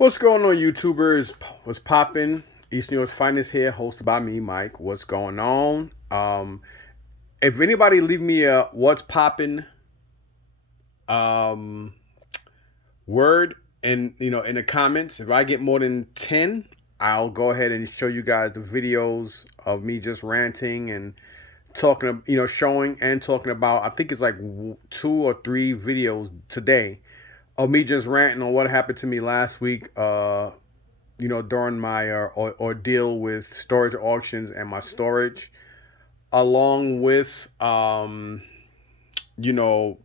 What's going on, YouTubers? What's poppin'? East New York's finest here, hosted by me, Mike. What's going on? If anybody leave me a "What's poppin'" um, word in the comments, if I get more than 10, I'll go ahead and show you guys the videos of me just ranting and talking, showing and talking about. I think it's like two or three videos today of me just ranting on what happened to me last week. During my ordeal with storage auctions and my storage, along with,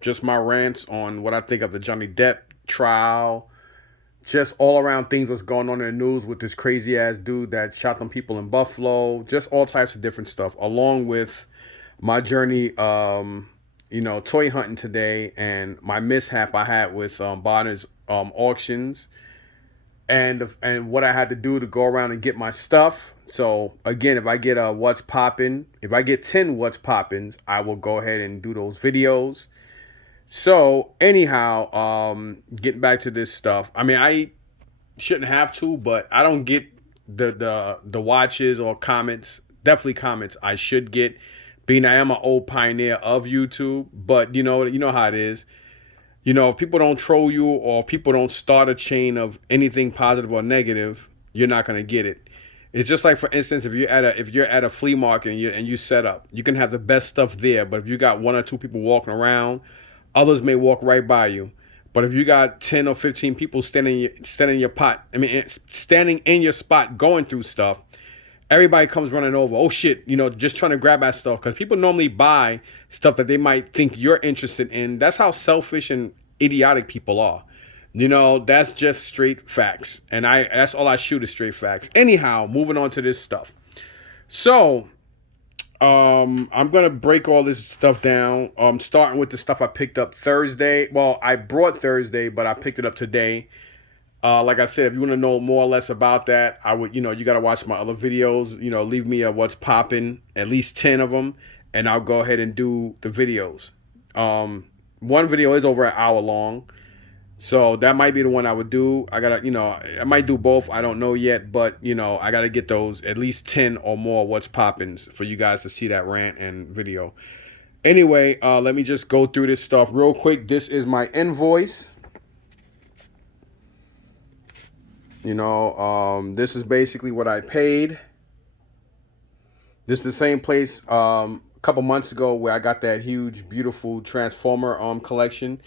just my rants on what I think of the Johnny Depp trial, just all around things that's going on in the news with this crazy ass dude that shot them people in Buffalo, just all types of different stuff, along with my journey, toy hunting today and my mishap I had with Bodnar's auctions and what I had to do to go around and get my stuff. So again, if I get a what's poppin', if I get 10 what's poppins, I will go ahead and do those videos. So anyhow, getting back to this stuff. I mean, I shouldn't have to, but I don't get the watches or comments. Definitely comments I should get, being I am an old pioneer of YouTube. But you know how it is. If people don't troll you or if people don't start a chain of anything positive or negative, you're not gonna get it. It's just like, for instance, if you're at a flea market and you set up, you can have the best stuff there, but if you got one or two people walking around, others may walk right by you. But if you got 10 or 15 people standing in your spot going through stuff, everybody comes running over. Oh shit, just trying to grab at stuff, because people normally buy stuff that they might think you're interested in. That's how selfish and idiotic people are. That's just straight facts. And that's all I shoot is straight facts. Anyhow, moving on to this stuff. So, I'm gonna break all this stuff down. Starting with the stuff I picked up Thursday. Well, I brought Thursday, but I picked it up today. Like I said, if you want to know more or less about that, I would, you got to watch my other videos. Leave me a what's popping, at least 10 of them, and I'll go ahead and do the videos. One video is over an hour long, so that might be the one I would do. I might do both. I don't know yet, but I gotta get those at least 10 or more what's poppins for you guys to see that rant and video. Anyway, let me just go through this stuff real quick. This is my invoice. This is basically what I paid. This is the same place a couple months ago where I got that huge, beautiful Transformer collection.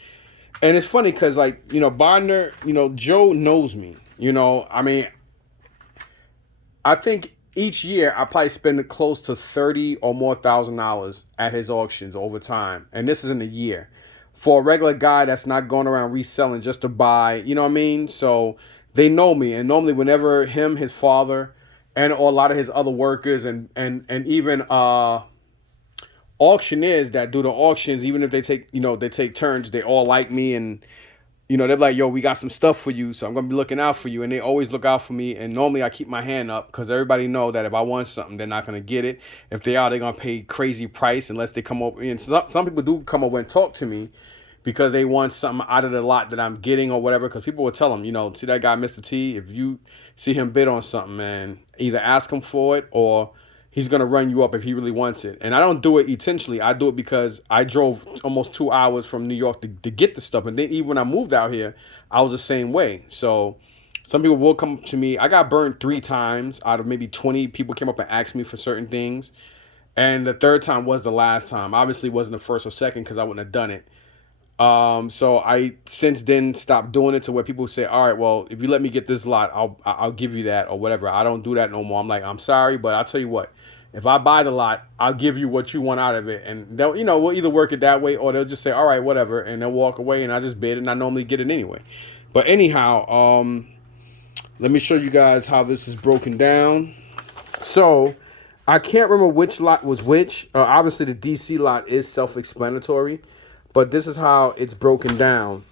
And it's funny because, like, Bodnar, Joe knows me. I think each year I probably spend close to 30 or more $1,000 at his auctions over time. And this is in a year. For a regular guy that's not going around reselling just to buy, you know what I mean? So they know me. And normally whenever him, his father, and or a lot of his other workers and even auctioneers that do the auctions, even if they take turns, they all like me. And they're like, yo, we got some stuff for you, so I'm gonna be looking out for you. And they always look out for me. And normally I keep my hand up because everybody know that if I want something, they're not gonna get it. If they are, they're gonna pay crazy price unless they come over. And some people do come over and talk to me because they want something out of the lot that I'm getting or whatever. Because people will tell them, see that guy, Mr. T, if you see him bid on something, man, either ask him for it or he's going to run you up if he really wants it. And I don't do it intentionally. I do it because I drove almost 2 hours from New York to get the stuff. And then even when I moved out here, I was the same way. So some people will come to me. I got burned 3 times out of maybe 20 people came up and asked me for certain things. And the third time was the last time. Obviously, it wasn't the first or second because I wouldn't have done it. So I since then stopped doing it to where people say, all right, well, if you let me get this lot, I'll give you that or whatever. I don't do that no more. I'm like, I'm sorry, but I'll tell you what, if I buy the lot, I'll give you what you want out of it. And they'll, we'll either work it that way or they'll just say, all right, whatever. And they'll walk away and I just bid and I normally get it anyway. But anyhow, let me show you guys how this is broken down. So I can't remember which lot was which. Obviously the DC lot is self-explanatory. But this is how it's broken down.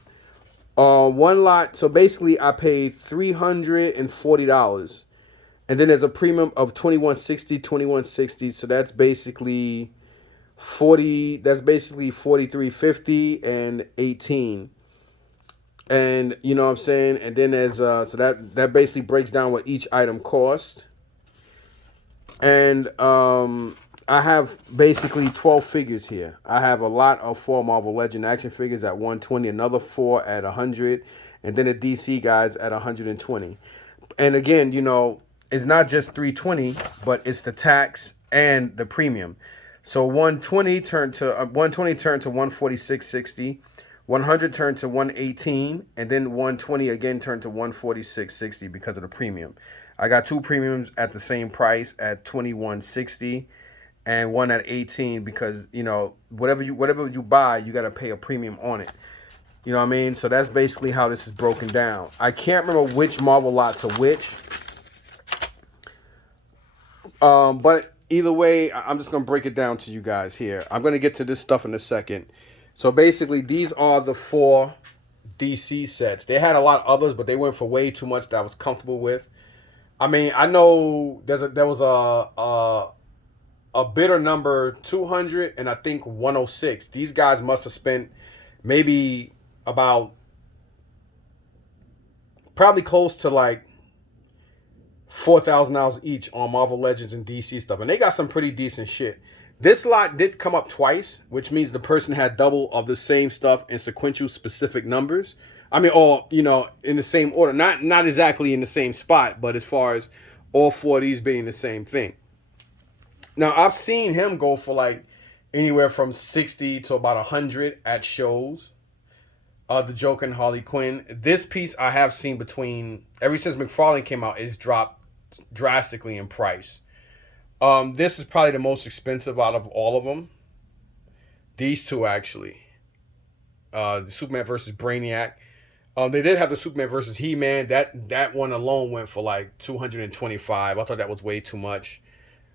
One lot, so basically I paid $340. And then there's a premium of $21.60. So that's basically 40, that's basically $43.50 and 18. And you know what I'm saying? And then there's so that basically breaks down what each item cost. And I have basically 12 figures here. I have a lot of 4 Marvel Legend action figures at 120, another 4 at 100, and then the DC guys at 120. And again, you know, it's not just 320, but it's the tax and the premium. So 120 turned to 146.60, 100 turned to 118, and then 120 again turned to 146.60 because of the premium. I got 2 premiums at the same price at 21.60 and one at 18 because, you know, whatever you buy, you got to pay a premium on it. You know what I mean? So that's basically how this is broken down. I can't remember which Marvel lots are which. But either way, I'm just going to break it down to you guys here. I'm going to get to this stuff in a second. So basically, these are the 4 DC sets. They had a lot of others, but they went for way too much that I was comfortable with. I mean, I know there was a bidder number 200 and I think 106. These guys must have spent maybe about probably close to like $4,000 each on Marvel Legends and DC stuff, and they got some pretty decent shit. This lot did come up twice, which means the person had double of the same stuff in sequential specific numbers. I mean, or you know, in the same order, not exactly in the same spot, but as far as all 4 of these being the same thing. Now I've seen him go for like anywhere from 60 to about 100 at shows. The Joker and Harley Quinn. This piece I have seen between ever since McFarlane came out is dropped drastically in price. This is probably the most expensive out of all of them. These two actually. The Superman versus Brainiac. They did have the Superman versus He-Man. That one alone went for like 225. I thought that was way too much.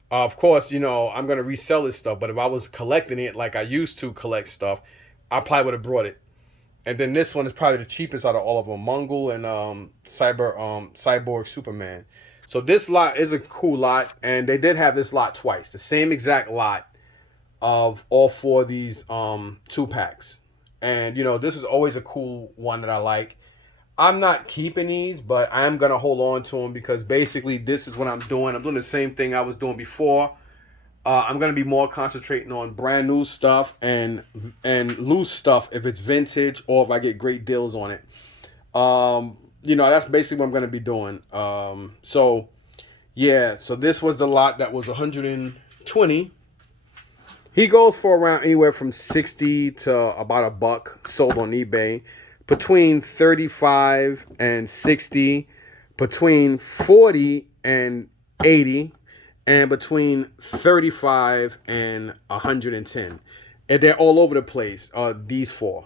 Of course, you know, I'm gonna resell this stuff, but if I was collecting it like I used to collect stuff, I probably would have brought it. And then this one is probably the cheapest out of all of them, Mongol and Cyborg Superman. So this lot is a cool lot, and they did have this lot twice, the same exact lot of all 4 of these 2-packs. And you know, this is always a cool one that I like. I'm not keeping these, but I am gonna hold on to them because basically this is what I'm doing. I'm doing the same thing I was doing before. I'm gonna be more concentrating on brand new stuff and loose stuff if it's vintage or if I get great deals on it. You know, that's basically what I'm gonna be doing. So yeah, so this was the lot that was 120. He goes for around anywhere from 60 to about a buck sold on eBay. Between 35 and 60, between 40 and 80, and between 35 and 110. And they're all over the place, these 4.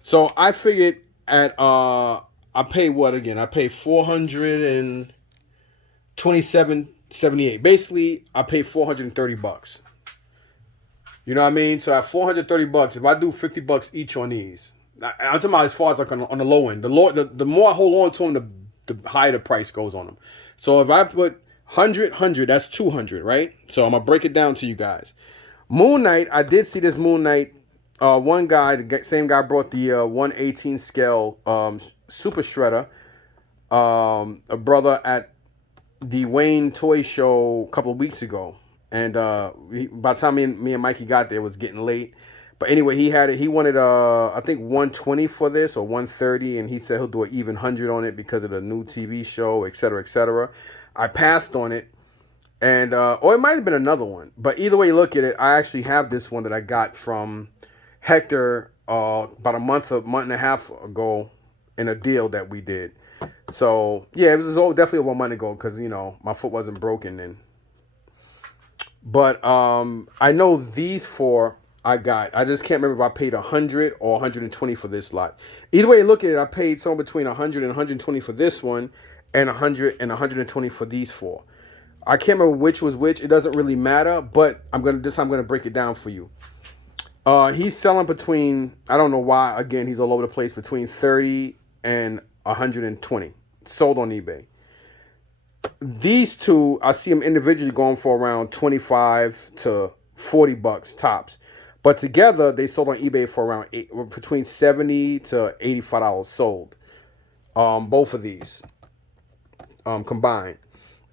So I figured at I pay what again? I pay 427.78. Basically, I pay $430. You know what I mean? So at $430, if I do $50 each on these, I'm talking about as far as like on the low end. The more I hold on to them, the higher the price goes on them. So if I put 100, that's 200, right? So I'm gonna break it down to you guys. Moon Knight, I did see this Moon Knight. One guy, the same guy brought the 118 scale Super Shredder. A brother at the Wayne Toy Show a couple of weeks ago, and by the time me and Mikey got there, it was getting late. But anyway, he had it. He wanted I think 120 for this or 130, and he said he'll do an even 100 on it because of the new TV show, etc., etc. I passed on it, and or it might have been another one. But either way you look at it, I actually have this one that I got from Hector about a month and a half ago in a deal that we did. So yeah, it was definitely over a month ago because you know my foot wasn't broken then. But I know these 4 I got. I just can't remember if I paid 100 or 120 for this lot. Either way you look at it, I paid somewhere between 100 and 120 for this one, and 100 and 120 for these 4. I can't remember which was which. It doesn't really matter, but I'm gonna break it down for you. He's selling between, I don't know why, again, he's all over the place, between 30 and 120 sold on eBay. These 2, I see them individually going for around 25 to $40 tops. But together, they sold on eBay for around between $70 to $85 sold. Both of these combined.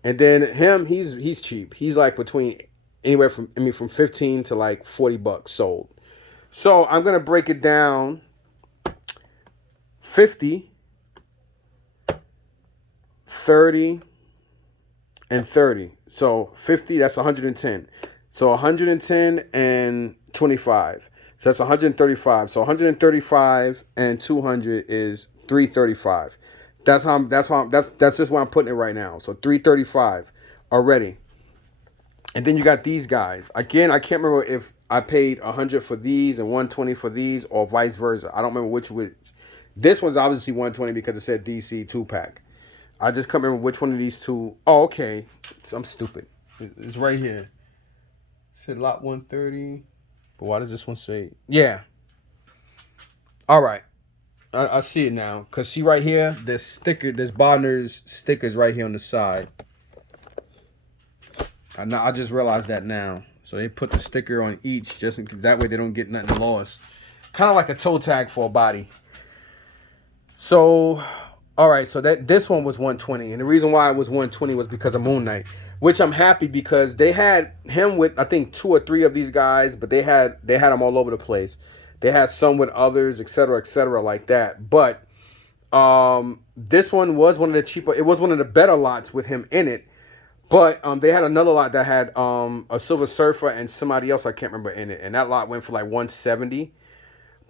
And then him, he's cheap. He's like between anywhere from from 15 to like $40 sold. So I'm gonna break it down 50, 30, and 30. So 50, that's 110. So 110 and 25. So that's 135. So 135 and 200 is 335. That's just where I'm putting it right now. So 335 already. And then you got these guys. Again, I can't remember if I paid 100 for these and 120 for these or vice versa. I don't remember which. This one's obviously 120 because it said DC 2-pack. I just can't remember which one of these two. Oh, okay. So I'm stupid. It's right here. It said lot 130. But why does this one say? Yeah. All right. I see it now. Because see right here, there's Bodnars stickers right here on the side. I just realized that now. So they put the sticker on each just that way they don't get nothing lost. Kind of like a toe tag for a body. So, all right. So this one was 120, and the reason why it was 120 was because of Moon Knight, which I'm happy because they had him with I think 2 or 3 of these guys, but they had them all over the place. They had some with others, etc., like that. But this one was one of the cheaper. It was one of the better lots with him in it. But they had another lot that had a Silver Surfer and somebody else I can't remember in it, and that lot went for like 170.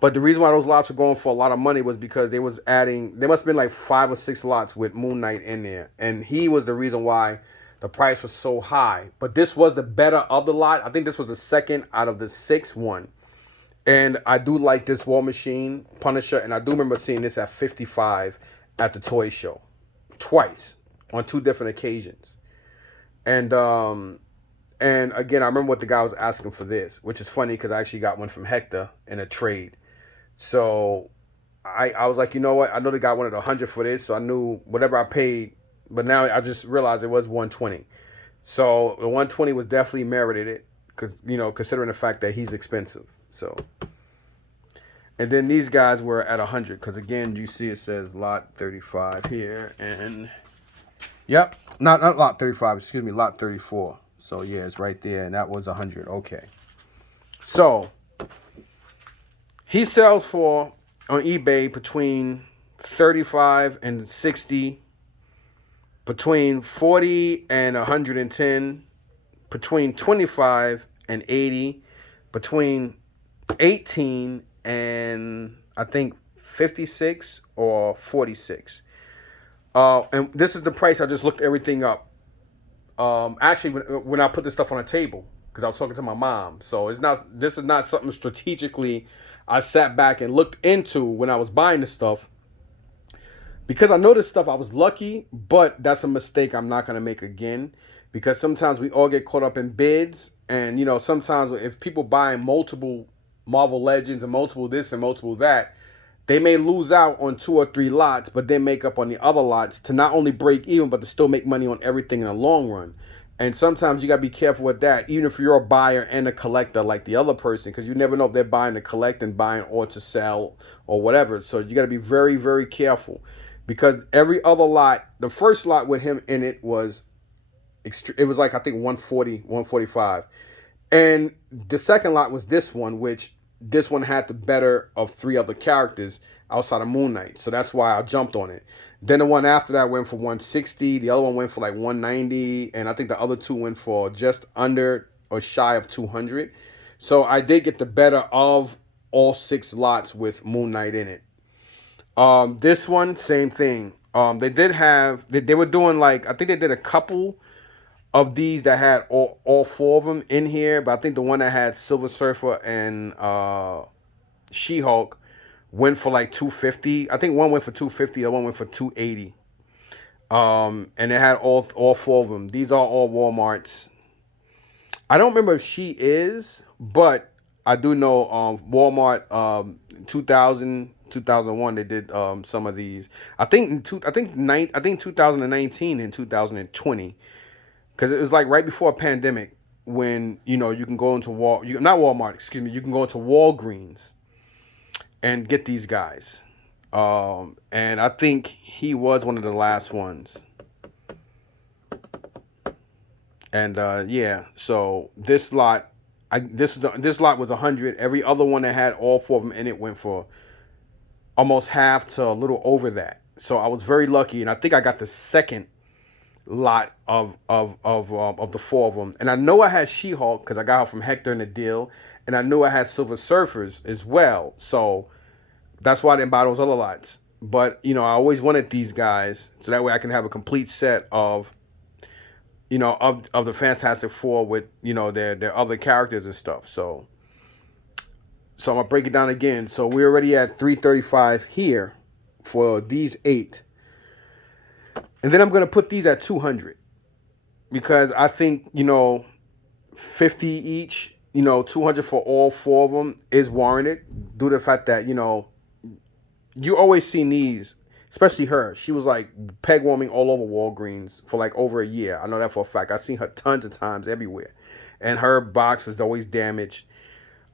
But the reason why those lots were going for a lot of money was because they was adding. There must have been like 5 or 6 lots with Moon Knight in there, and he was the reason why the price was so high. But this was the better of the lot. I think this was the second out of the 6 one, and I do like this War Machine Punisher, and I do remember seeing this at 55 at the toy show, twice on 2 different occasions. And again, I remember what the guy was asking for this, which is funny because I actually got one from Hector in a trade. So I was like, you know what? I know the guy wanted 100 for this, so I knew whatever I paid. But now I just realized it was 120. So the 120 was definitely merited it, because considering the fact that he's expensive. So, and then these guys were at 100 because again, you see it says lot 35 here, and yep, not lot 35. Excuse me, lot 34. So yeah, it's right there, and that was 100. Okay. So he sells for on eBay between 35 and 60, between 40 and 110, between 25 and 80, between 18 and I think 56 or 46. And this is the price. I just looked everything up. Actually, when I put this stuff on a table, because I was talking to my mom, so this is not something strategically I sat back and looked into when I was buying this stuff. Because I know this stuff, I was lucky, but that's a mistake I'm not gonna make again. Because sometimes we all get caught up in bids, and sometimes if people buy multiple Marvel Legends and multiple this and multiple that, they may lose out on 2 or 3 lots, but then make up on the other lots to not only break even, but to still make money on everything in the long run. And sometimes you got to be careful with that, even if you're a buyer and a collector like the other person, because you never know if they're buying to collect and buying or to sell or whatever. So you got to be very, very careful, because every other lot, the first lot with him in it was like I think 140, 145. And the second lot was this one, which this one had the better of 3 other characters outside of Moon Knight. So that's why I jumped on it. Then the one after that went for 160. The other one went for like 190. And I think the other 2 went for just under or shy of 200. So I did get the better of all 6 lots with Moon Knight in it. This one, same thing. They did have, they were doing like, I think they did a couple of these that had all 4 of them in here, but I think the one that had Silver Surfer and She-Hulk went for like 250. I think one went for 250, the one went for 280. And it had all 4 of them. These are all Walmarts. I don't remember if she is, but I do know Walmart 2000, 2001 they did some of these. I think 2019 and 2020. Because it was like right before a pandemic when you can go into not Walmart, excuse me, you can go into Walgreens and get these guys. And I think he was one of the last ones. And yeah, so this lot, this lot was 100. Every other one that had all four of them in it went for almost half to a little over that. So I was very lucky, and I think I got the second lot of the four of them. And I know I had She-Hulk because I got her from Hector in the deal, and I knew I had Silver Surfers as well. So that's why I didn't buy those other lots. But I always wanted these guys so that way I can have a complete set of of the Fantastic Four with their other characters and stuff. So I'm gonna break it down again. So we're already at 335 here for these 8. And then I'm going to put these at 200 because I think, 50 each, 200 for all 4 of them is warranted due to the fact that, you always see these, especially her. She was like peg warming all over Walgreens for like over a year. I know that for a fact. I've seen her tons of times everywhere. And her box was always damaged.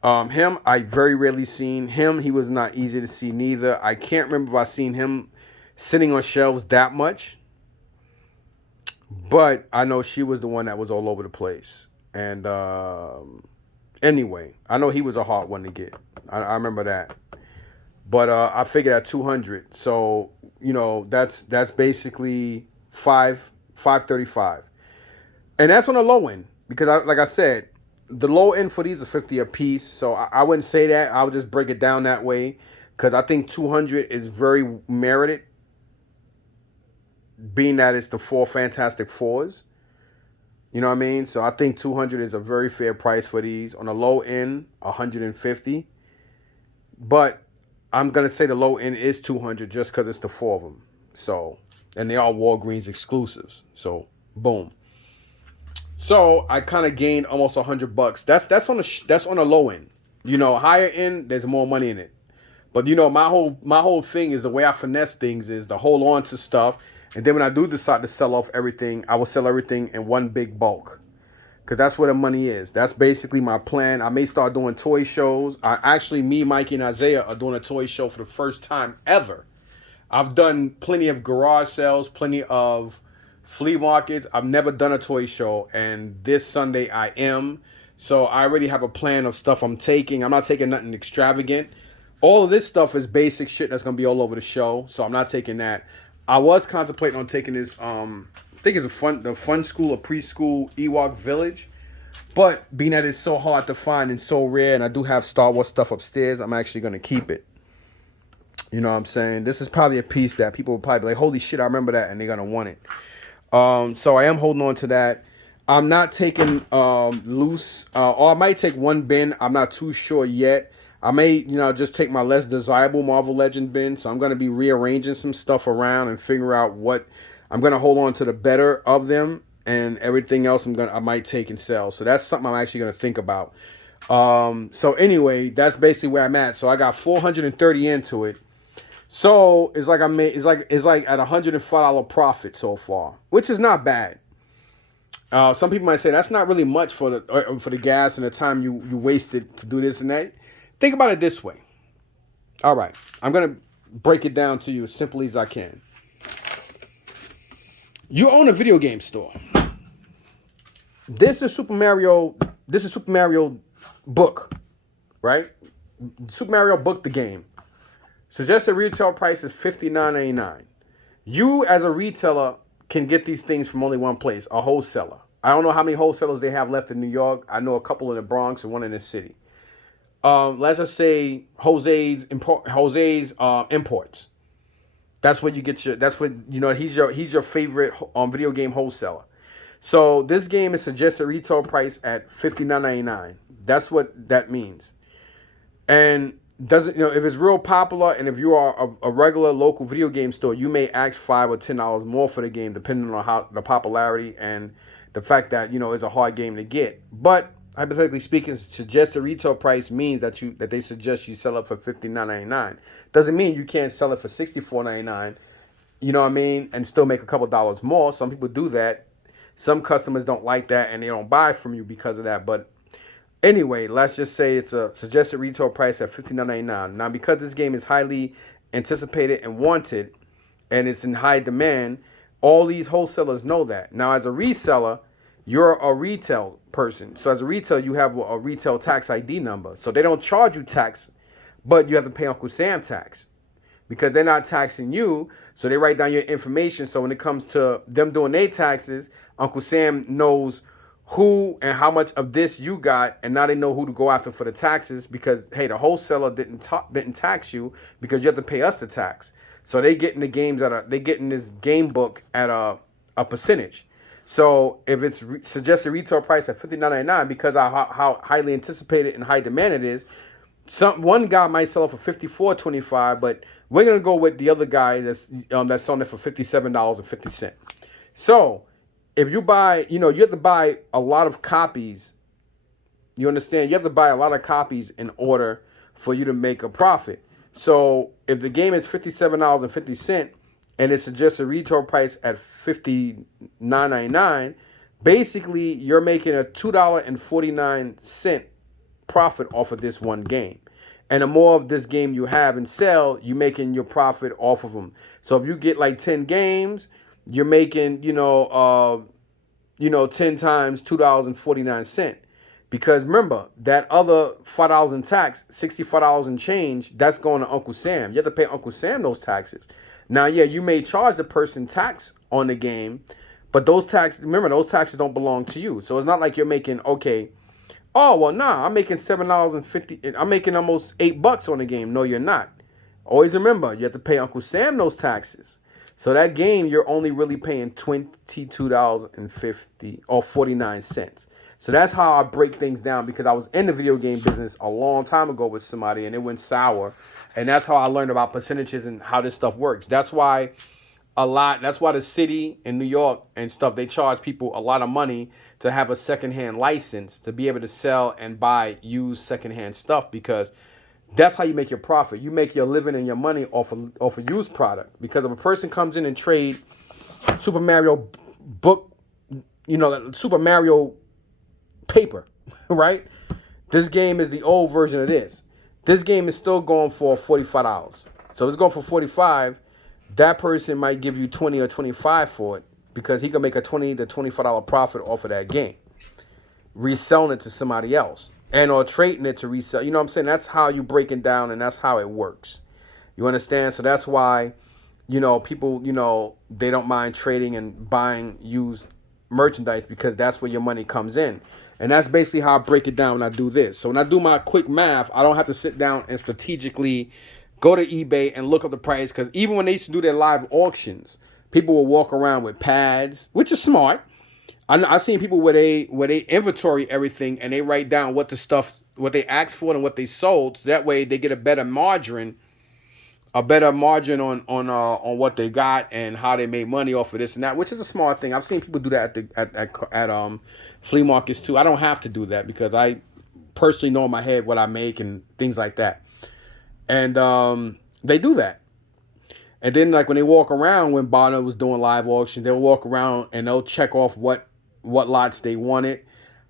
Him, I very rarely seen him. He was not easy to see neither. I can't remember if I seen him sitting on shelves that much. But I know she was the one that was all over the place. And anyway, I know he was a hard one to get. I remember that. But I figured at 200. So, that's basically 535. And that's on the low end. Because like I said, the low end for these is 50 a piece. So I wouldn't say that. I would just break it down that way. Because I think 200 is very merited. Being that it's the 4 Fantastic Fours. You know what I mean? So I think 200 is a very fair price for these. On the low end, 150. But I'm going to say the low end is 200 just because it's the 4 of them. So, and they are Walgreens exclusives. So, boom. So I kind of gained almost $100. That's on the low end. Higher end, there's more money in it. But my whole thing is the way I finesse things is to hold on to stuff. And then when I do decide to sell off everything, I will sell everything in one big bulk. Because that's where the money is. That's basically my plan. I may start doing toy shows. Me, Mikey, and Isaiah are doing a toy show for the first time ever. I've done plenty of garage sales, plenty of flea markets. I've never done a toy show. And this Sunday I am. So I already have a plan of stuff I'm taking. I'm not taking nothing extravagant. All of this stuff is basic shit that's going to be all over the show. So I'm not taking that. I was contemplating on taking this, I think it's the fun school or preschool Ewok Village. But being that it's so hard to find and so rare, and I do have Star Wars stuff upstairs, I'm actually going to keep it. You know what I'm saying? This is probably a piece that people will probably be like, holy shit, I remember that, and they're going to want it. So I am holding on to that. I'm not taking loose, or I might take one bin. I'm not too sure yet. I may, just take my less desirable Marvel Legend bin. So I'm going to be rearranging some stuff around and figure out what I'm going to hold on to the better of them, and everything else I might take and sell. So that's something I'm actually going to think about. So anyway, that's basically where I'm at. So I got 430 into it. So it's like it's like at $105 profit so far, which is not bad. Some people might say that's not really much for the gas and the time you wasted to do this and that. Think about it this way. All right, I'm gonna break it down to you as simply as I can. You own a video game store. This is Super Mario book, right? Super Mario book, the game. Suggested retail price is $59.99. You as a retailer can get these things from only one place, a wholesaler. I don't know how many wholesalers they have left in New York. I know a couple in the Bronx and one in the city. Let's just say Jose's Imports. That's what you get he's your favorite video game wholesaler. So this game is suggested retail price at $59.99. That's what that means. And doesn't if it's real popular, and if you are a regular local video game store, you may ask $5 or $10 more for the game, depending on how the popularity and the fact that it's a hard game to get. But hypothetically speaking, suggested retail price means that they suggest you sell it for $59.99. Doesn't mean you can't sell it for $64.99. You know what I mean, and still make a couple dollars more. Some people do that. Some customers don't like that and they don't buy from you because of that. But anyway, let's just say it's a suggested retail price at $59.99. Now, because this game is highly anticipated and wanted, and it's in high demand, all these wholesalers know that. Now, as a reseller, you're a retail person. So as a retailer, you have a retail tax ID number. So they don't charge you tax, but you have to pay Uncle Sam tax because they're not taxing you. So they write down your information. So when it comes to them doing their taxes, Uncle Sam knows who and how much of this you got, and now they know who to go after for the taxes because, hey, the wholesaler didn't tax you because you have to pay us the tax. So they getting the games they getting this game book at a percentage. So if it's suggested retail price at $59.99 because of how highly anticipated and high demand it is, one guy might sell it for $54.25, but we're gonna go with the other guy that's selling it for $57.50. So if you buy, you have to buy a lot of copies. You understand? You have to buy a lot of copies in order for you to make a profit. So if the game is $57.50 and it's suggested retail price at $59.99, basically you're making a $2.49 profit off of this one game. And the more of this game you have and sell, you're making your profit off of them. So if you get like 10 games, you're making, 10 times $2.49. Because remember, that other $5 in tax, $65 in change, that's going to Uncle Sam. You have to pay Uncle Sam those taxes. Now, yeah, you may charge the person tax on the game, but those taxes don't belong to you. So it's not like you're making, okay, oh, well, nah, I'm making $7.50. I'm making almost $8 on the game. No, you're not. Always remember, you have to pay Uncle Sam those taxes. So that game, you're only really paying $22.50 or 49 cents. So that's how I break things down because I was in the video game business a long time ago with somebody and it went sour. And that's how I learned about percentages and how this stuff works. That's why the city in New York and stuff, they charge people a lot of money to have a secondhand license to be able to sell and buy used secondhand stuff because that's how you make your profit. You make your living and your money off a used product. Because if a person comes in and trade Super Mario book, Super Mario paper, right? This game is the old version of this. This game is still going for $45. So if it's going for $45, that person might give you $20 or $25 for it because he can make a $20 to $25 profit off of that game, reselling it to somebody else and or trading it to resell. You know what I'm saying? That's how you break it down and that's how it works. You understand? So that's why, people, they don't mind trading and buying used merchandise because that's where your money comes in. And that's basically how I break it down when I do this. So when I do my quick math, I don't have to sit down and strategically go to eBay and look up the price. Because even when they used to do their live auctions, people will walk around with pads, which is smart. I've seen people where they inventory everything and they write down what they asked for and what they sold. So that way they get a better margin on what they got and how they made money off of this and that, which is a smart thing. I've seen people do that at flea markets too. I don't have to do that because I personally know in my head what I make and things like that. And they do that. And then like when they walk around, when Bodnar was doing live auction, they'll walk around and they'll check off what lots they wanted,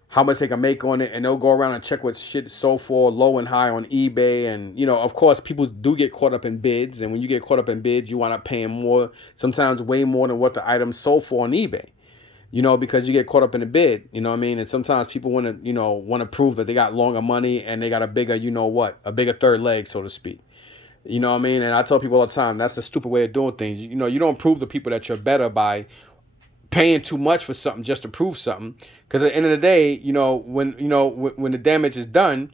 how much they can make on it, and they'll go around and check what shit sold for low and high on eBay. And, of course, people do get caught up in bids. And when you get caught up in bids, you wind up paying more, sometimes way more than what the item sold for on eBay, because you get caught up in the bid, you know what I mean? And sometimes people want to prove that they got longer money and they got a bigger, a bigger third leg, so to speak. You know what I mean? And I tell people all the time, that's a stupid way of doing things. You don't prove to people that you're better by paying too much for something just to prove something. Because at the end of the day, when the damage is done,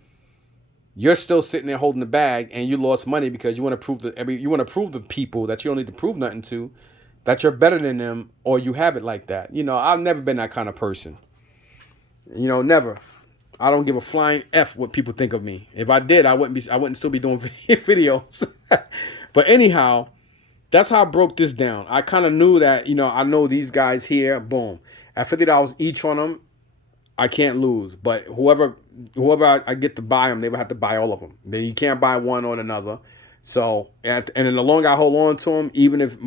you're still sitting there holding the bag and you lost money because you want to prove the people that you don't need to prove nothing to, that you're better than them or you have it like that. I've never been that kind of person. Never. I don't give a flying F what people think of me. If I did, I wouldn't still be doing videos. But anyhow, that's how I broke this down. I kind of knew that, I know these guys here, boom. At $50 each on them, I can't lose. But whoever I get to buy them, they will have to buy all of them. You can't buy one or another. So, and then the longer I hold on to them, even if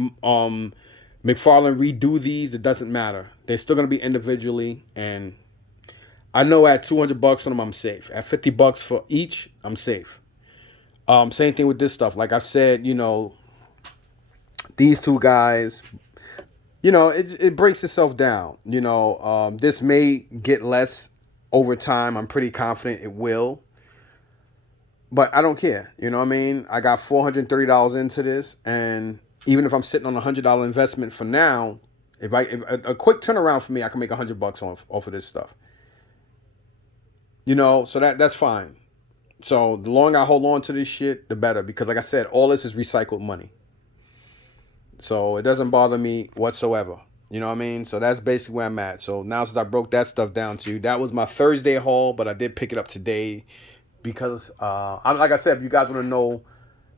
McFarlane redo these, it doesn't matter. They're still gonna be individually, and I know at $200 on them, I'm safe. At $50 for each, I'm safe. Same thing with this stuff. Like I said, these two guys, it breaks itself down. This may get less over time. I'm pretty confident it will. But I don't care. You know what I mean? I got $430 into this, and even if I'm sitting on $100 investment for now, if a quick turnaround for me, I can make $100 off of this stuff. So that's fine. So the longer I hold on to this shit, the better. Because like I said, all this is recycled money. So it doesn't bother me whatsoever. You know what I mean? So that's basically where I'm at. So now since I broke that stuff down to you, that was my Thursday haul, but I did pick it up today because, like I said, if you guys want to know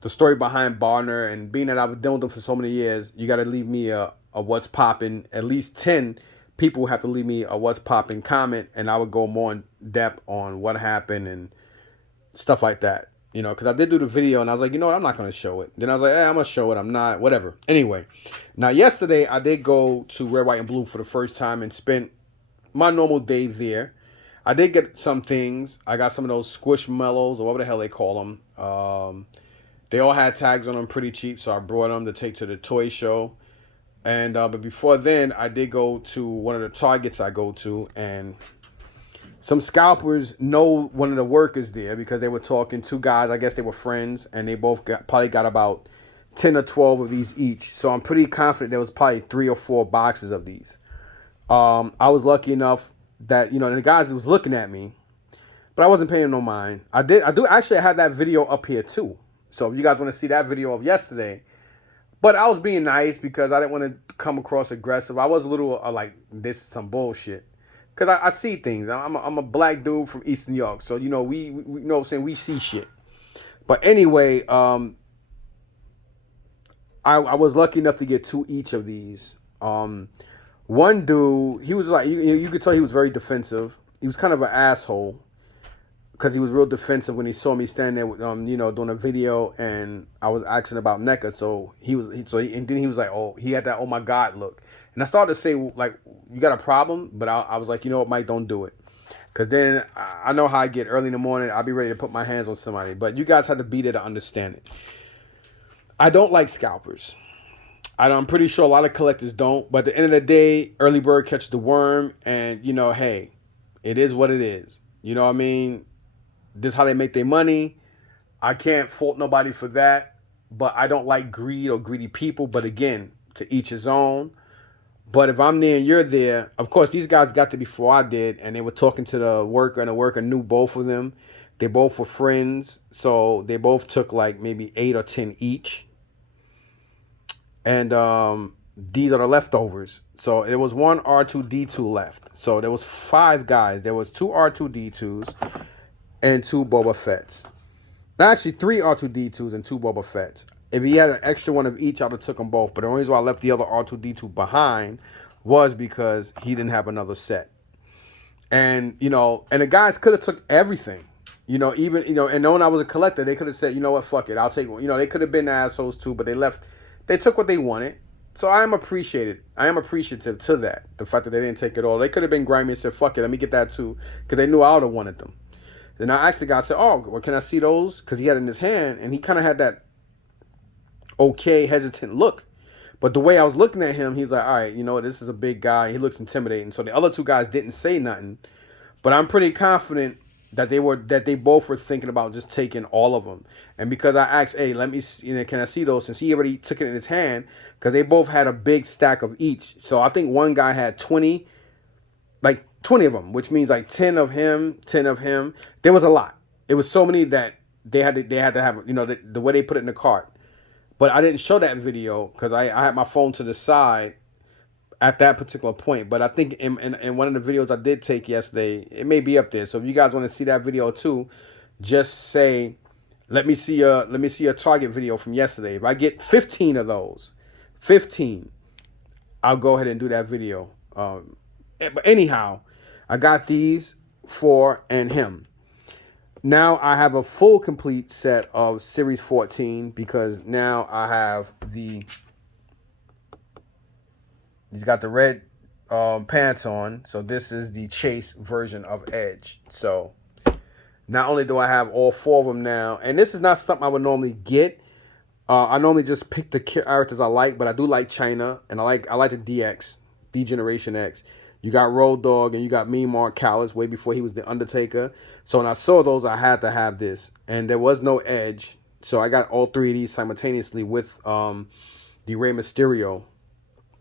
the story behind Bodnar, and being that I've been dealing with them for so many years, you got to leave me a what's poppin'. At least 10 people have to leave me a what's poppin' comment, and I would go more in depth on what happened and stuff like that. Because I did do the video, and I was like, I'm not going to show it. Then I was like, I'm going to show it. I'm not, whatever. Anyway, now yesterday I did go to Red, White, and Blue for the first time and spent my normal day there. I did get some things. I got some of those squishmallows or whatever the hell they call them. They all had tags on them, pretty cheap, so I brought them to take to the toy show. And but before then, I did go to one of the Targets I go to, and some scalpers know one of the workers there because they were talking. Two guys, I guess they were friends, and they both probably got about 10 or 12 of these each. So I'm pretty confident there was probably 3 or 4 boxes of these. I was lucky enough that, and the guys was looking at me, but I wasn't paying no mind. I do actually have that video up here too. So if you guys want to see that video of yesterday, but I was being nice because I didn't want to come across aggressive. I was a little like, this is some bullshit. Because I see things. I'm a black dude from East New York. So, we know what I'm saying, we see shit. But anyway, I was lucky enough to get 2 each of these. One dude, he was like, you could tell he was very defensive. He was kind of an asshole because he was real defensive when he saw me standing there, doing a video, and I was asking about NECA. So and then he was like, oh, he had that, oh my God look. And I started to say, like, you got a problem? But I was like, you know what, Mike, don't do it. Because then I know how I get early in the morning. I'll be ready to put my hands on somebody. But you guys had to be there to understand it. I don't like scalpers. I'm pretty sure a lot of collectors don't. But at the end of the day, early bird catches the worm. And, hey, it is what it is. You know what I mean? This is how they make their money. I can't fault nobody for that. But I don't like greed or greedy people. But again, to each his own. But if I'm there and you're there, of course, these guys got there before I did, and they were talking to the worker, and the worker knew both of them. They both were friends, so they both took like maybe 8 or 10 each. And these are the leftovers. So there was one R2-D2 left. So there was 5 guys. There was 2 R2-D2s and 2 Boba Fetts. Actually, 3 R2-D2s and 2 Boba Fetts. If he had an extra one of each, I would have took them both. But the only reason why I left the other R2-D2 behind was because he didn't have another set. And, and the guys could have took everything. Even, and knowing I was a collector, they could have said, you know what, fuck it, I'll take one. They could have been assholes too, but they took what they wanted. So I am appreciative to that. The fact that they didn't take it all. They could have been grimy and said, fuck it, let me get that too. Because they knew I would have wanted them. Then I asked the guy, I said, oh, well, can I see those? Because he had it in his hand, and he kind of had that okay, hesitant look. But the way I was looking at him, he's like, all right, this is a big guy. He looks intimidating. So the other 2 guys didn't say nothing. But I'm pretty confident that they both were thinking about just taking all of them. And because I asked, hey, let me, can I see those? Since he already took it in his hand, because they both had a big stack of each. So I think one guy had 20 of them, which means like 10 of him, 10 of him. There was a lot. It was so many that they had to have, the way they put it in the cart. But I didn't show that video because I had my phone to the side at that particular point. But I think in one of the videos I did take yesterday, it may be up there. So if you guys want to see that video too, just say, let me see a Target video from yesterday. If I get 15 of those, 15, I'll go ahead and do that video. But anyhow, I got these 4 and him. Now I have a full complete set of Series 14 because now I have the He's got the red pants on. So this is the chase version of Edge. So not only do I have all four of them now, and this is not something I would normally get. I normally just pick the characters I like, but I do like China, and I like the DX, D Generation X. You got Road Dogg, and you got me, Mark Callis, way before he was the Undertaker. So when I saw those, I had to have this, and there was no Edge, so I got all three of these simultaneously with the Rey Mysterio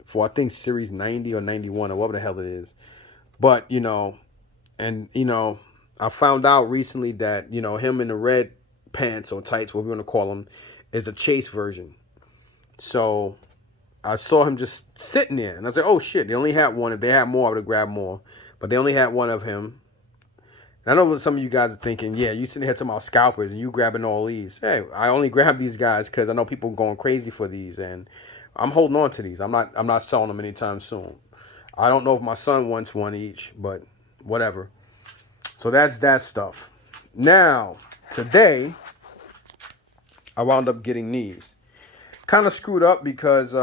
for I think Series 90 or 91 or whatever the hell it is. But and I found out recently that him in the red pants or tights, what we're gonna call them, is the chase version. So I saw him just sitting there, and I was like, "Oh shit!" They only had one. If they had more, I would have grabbed more. But they only had one of him. And I know what some of you guys are thinking. Yeah, you sitting here talking about scalpers, and you grabbing all these. Hey, I only grab these guys because I know people going crazy for these, and I'm holding on to these. I'm not selling them anytime soon. I don't know if my son wants one each, but whatever. So that's that stuff. Now today, I wound up getting these. Kind of screwed up because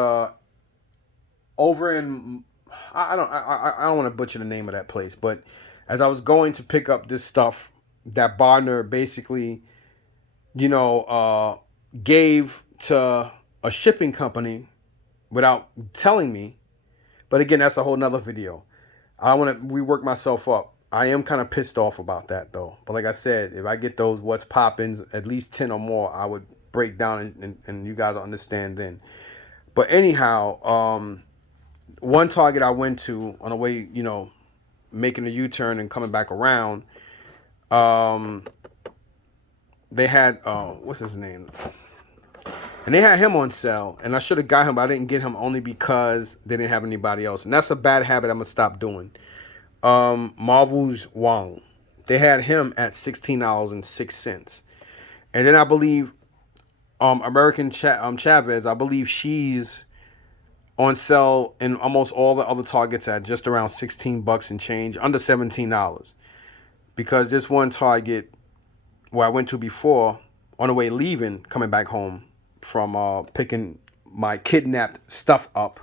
over in I don't want to butcher the name of that place, but as I was going to pick up this stuff that Bodnar basically, gave to a shipping company without telling me. But again, that's a whole nother video. I want to rework myself up. I am kind of pissed off about that though. But like I said, if I get those what's poppins, at least 10 or more, I would break down and you guys will understand then. But anyhow, one Target I went to on the way, making a U-turn and coming back around, they had what's his name? And they had him on sale, and I should have got him, but I didn't get him only because they didn't have anybody else, and that's a bad habit I'm gonna stop doing. Marvel's Wong, they had him at $16.06, and then I believe American Chavez, I believe she's on sale in almost all the other Targets at just around $16 and change, under $17, because this one Target where I went to before, on the way leaving, coming back home from picking my kidnapped stuff up.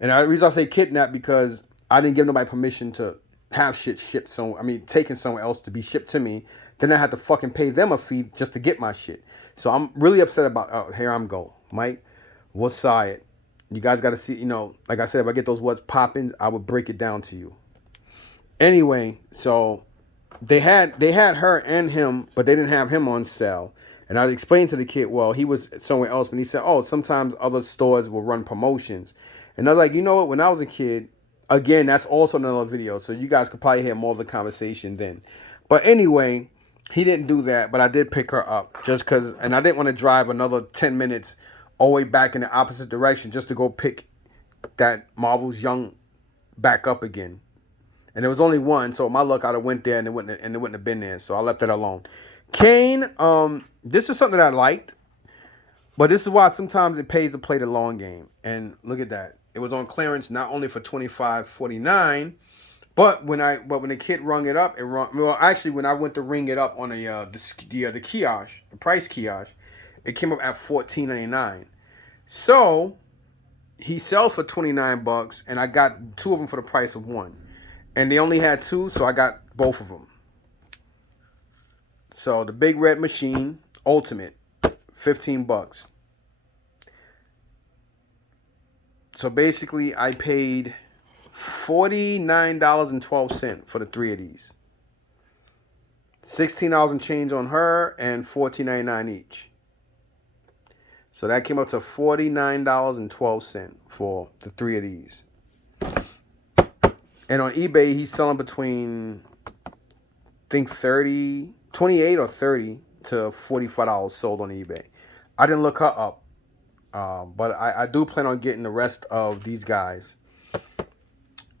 And the reason I say kidnapped because I didn't give nobody permission to have shit shipped somewhere. I mean, taken somewhere else to be shipped to me. Then I had to fucking pay them a fee just to get my shit. So I'm really upset about. Oh, here I'm go, Mike. What's side? You guys got to see. Like I said, if I get those what's poppins, I would break it down to you. Anyway, so they had her and him, but they didn't have him on sale. And I explained to the kid, well, he was somewhere else. And he said, oh, sometimes other stores will run promotions. And I was like, you know what? When I was a kid, again, that's also another video. So you guys could probably hear more of the conversation then. But anyway, he didn't do that. But I did pick her up just because. And I didn't want to drive another 10 minutes all the way back in the opposite direction just to go pick that Marvel's Young back up again. And there was only one. So my luck, I'd have went there and it wouldn't have been there. So I left it alone. Kane, this is something that I liked, but this is why sometimes it pays to play the long game. And look at that. It was on clearance not only for $25.49, but when the kid rung it up, actually when I went to ring it up on the kiosk, the price kiosk, it came up at $14.99. So he sells for $29, and I got two of them for the price of one. And they only had two, so I got both of them. So the Big Red Machine Ultimate, $15. So basically, I paid $49.12 for the three of these. $16 and change on her, and $14.99 each. So that came up to $49.12 for the three of these. And on eBay, he's selling between, I think, 28 or 30 to $45 sold on eBay. I didn't look her up, but I do plan on getting the rest of these guys,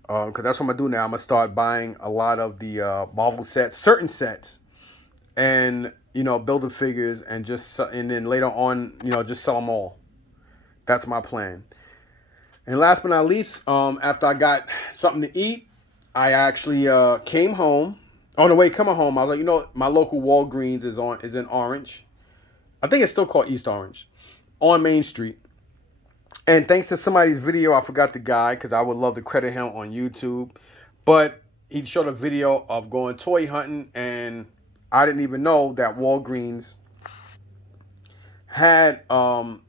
because that's what I'm gonna do now. I'm gonna start buying a lot of the Marvel sets, certain sets, and build the figures, and then later on, just sell them all. That's my plan. And last but not least, after I got something to eat, I actually came home. On the way coming home, I was like, my local Walgreens is in Orange. I think it's still called East Orange, on Main Street. And thanks to somebody's video, I forgot the guy because I would love to credit him on YouTube. But he showed a video of going toy hunting, and I didn't even know that Walgreens had some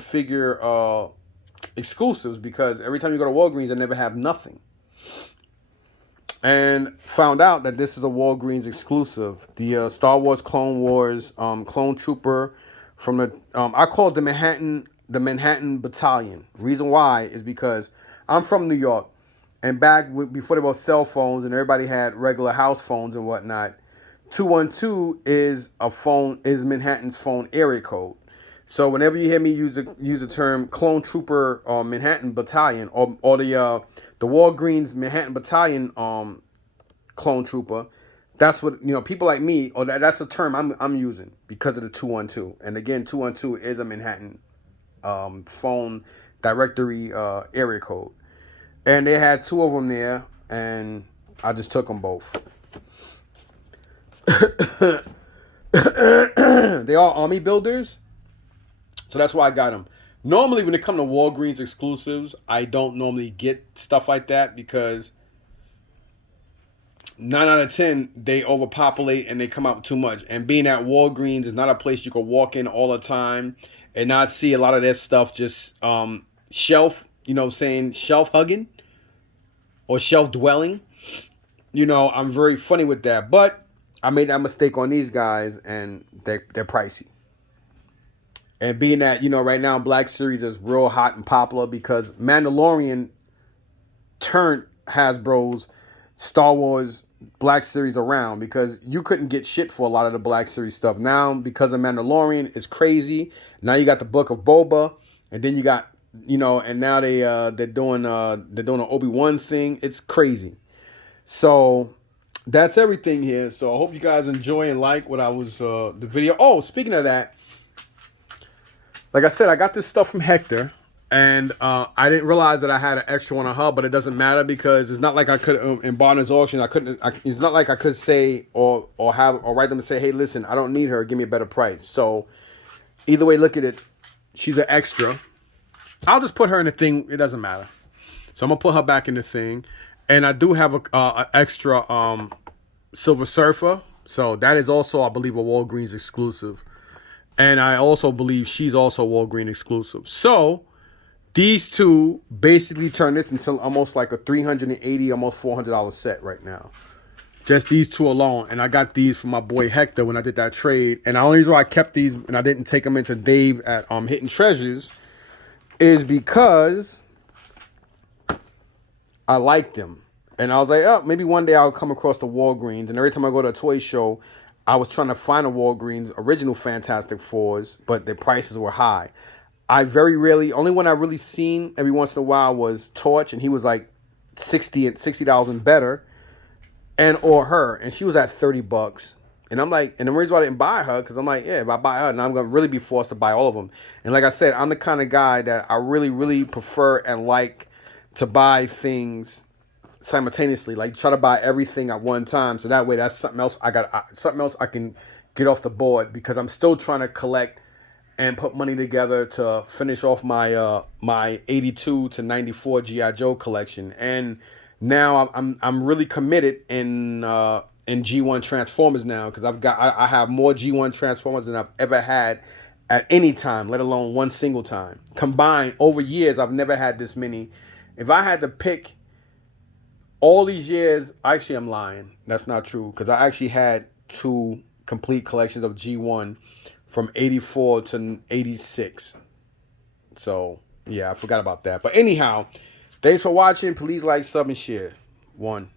figure exclusives, because every time you go to Walgreens, they never have nothing. And found out that this is a Walgreens exclusive. The Star Wars Clone Wars Clone Trooper from the I call it the Manhattan Battalion. Reason why is because I'm from New York, and before there were cell phones and everybody had regular house phones and whatnot, 212 is Manhattan's phone area code. So whenever you hear me use the term Clone Trooper or Manhattan Battalion, or the Walgreens Manhattan Battalion Clone Trooper, that's what, people like me, or that's the term I'm using because of the 212. And again, 212 is a Manhattan phone directory area code. And they had two of them there, and I just took them both. They are army builders, so that's why I got them. Normally, when it comes to Walgreens exclusives, I don't normally get stuff like that because 9 out of 10 they overpopulate and they come out with too much. And being at Walgreens is not a place you can walk in all the time and not see a lot of that stuff just shelf, saying shelf hugging or shelf dwelling. I'm very funny with that, but I made that mistake on these guys, and they're pricey. And being that, right now Black Series is real hot and popular because Mandalorian turned Hasbro's Star Wars Black Series around, because you couldn't get shit for a lot of the Black Series stuff. Now, because of Mandalorian, it's crazy. Now you got the Book of Boba, and then you got, and now they're doing an Obi-Wan thing. It's crazy. So that's everything here. So I hope you guys enjoy and like what I was the video. Oh, speaking of that, like I said, I got this stuff from Hector, and I didn't realize that I had an extra one on her, but it doesn't matter because it's not like I could in Bodnar's auction. It's not like I could say or write them and say, hey, listen, I don't need her. Give me a better price. So either way, look at it. She's an extra. I'll just put her in the thing. It doesn't matter. So I'm gonna put her back in the thing, and I do have a extra Silver Surfer. So that is also, I believe, a Walgreens exclusive. And I also believe she's also Walgreens exclusive. So these two basically turn this into almost like a $380, almost $400 set right now. Just these two alone. And I got these from my boy Hector when I did that trade. And the only reason why I kept these and I didn't take them into Dave at Hidden Treasures is because I liked them. And I was like, oh, maybe one day I'll come across the Walgreens. And every time I go to a toy show, I was trying to find a Walgreens original Fantastic Fours, but the prices were high. I very rarely, only one I really seen every once in a while was Torch, and he was like $60 and better, and or her, and she was at $30. And I'm like, and the reason why I didn't buy her, because I'm like, yeah, if I buy her, now I'm gonna really be forced to buy all of them. And like I said, I'm the kind of guy that I really, really prefer and like to buy things simultaneously, like try to buy everything at one time, so that way that's something else I can get off the board, because I'm still trying to collect and put money together to finish off my my 82 to 94 GI Joe collection. And now I'm really committed in G1 Transformers now, because I have more G1 Transformers than I've ever had at any time, let alone one single time. Combined over years, I've never had this many. If I had to pick all these years, actually, I'm lying. That's not true, because I actually had two complete collections of G1 from 84 to 86. So, yeah, I forgot about that. But anyhow, thanks for watching. Please like, sub, and share. One.